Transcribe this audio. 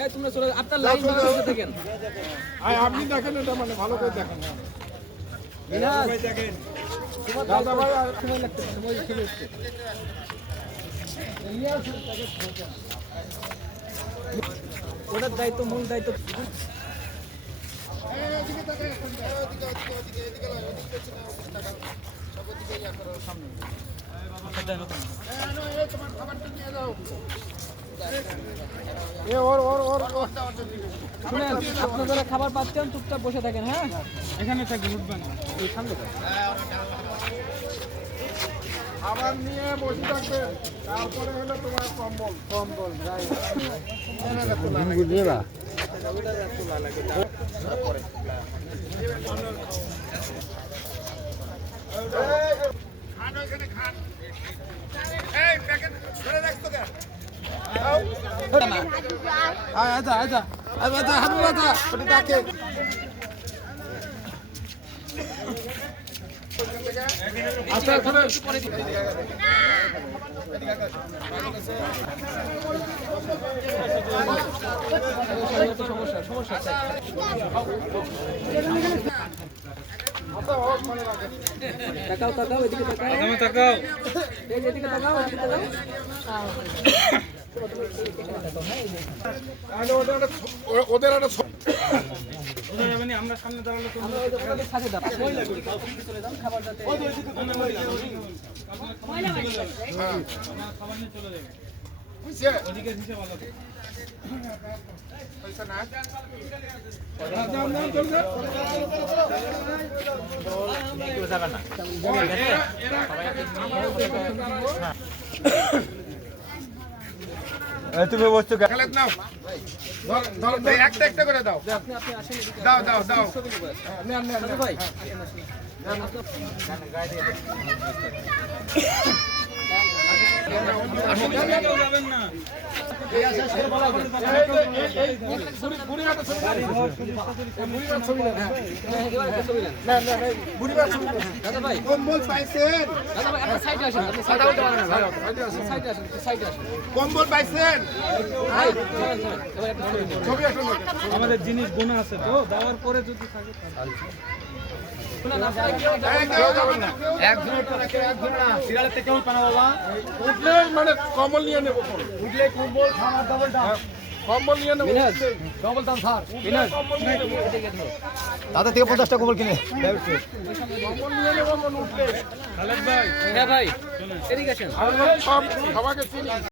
এই তোমরা চলে আপনার লাইন ভালো দেখেন। আপনি দেখেন এটা মানে ভালো করে দেখেন। মিনাজ ভাই দেখেন। তোমার দাদা ভাই সময় লাগতে সময় চলে আসছে। ওটার দায়িত্ব মূল দায়িত্ব আপনারা খাবার পাচ্ছেন চুপচাপ বসে থাকেন। হ্যাঁ এখানে থাকবেন উঠবেন এই সামনে খাবার নিয়ে বসে থাকবেন। তারপরে হলো তোমার কম্বল কম্বল তাকাও তাকাও এদিকে তাকাও এদিকে তাকাও ওদের একটা আমরা সামনে দাঁড়ালে আমরা সাথে দাঁড়াবো চলে যান খাবার যাতে খাবার নিয়ে চলে যাবে ওদিকে দিতে ভালো পয়সা না তুমি বসছো খেলে নাও একটা একটা করে দাও দাও দাও দাও ভাই যাবেন না কম্বল পাইছেন কম্বল পাইছেন আমাদের জিনিস গোনা আছে তো দেওয়ার পরে যদি থাকে উঠলে মানে কম্বল নিয়ে নেবো উঠলে কম্বল খাবার দাবার কম্বল নিয়ে নেবো ডবল দাম স্যার তাদের থেকে 50টা কম্বল কিনে কম্বল নিয়ে নেবো উঠলে হ্যাঁ ভাই এদিকে আসেন সব সবাইকে চিনি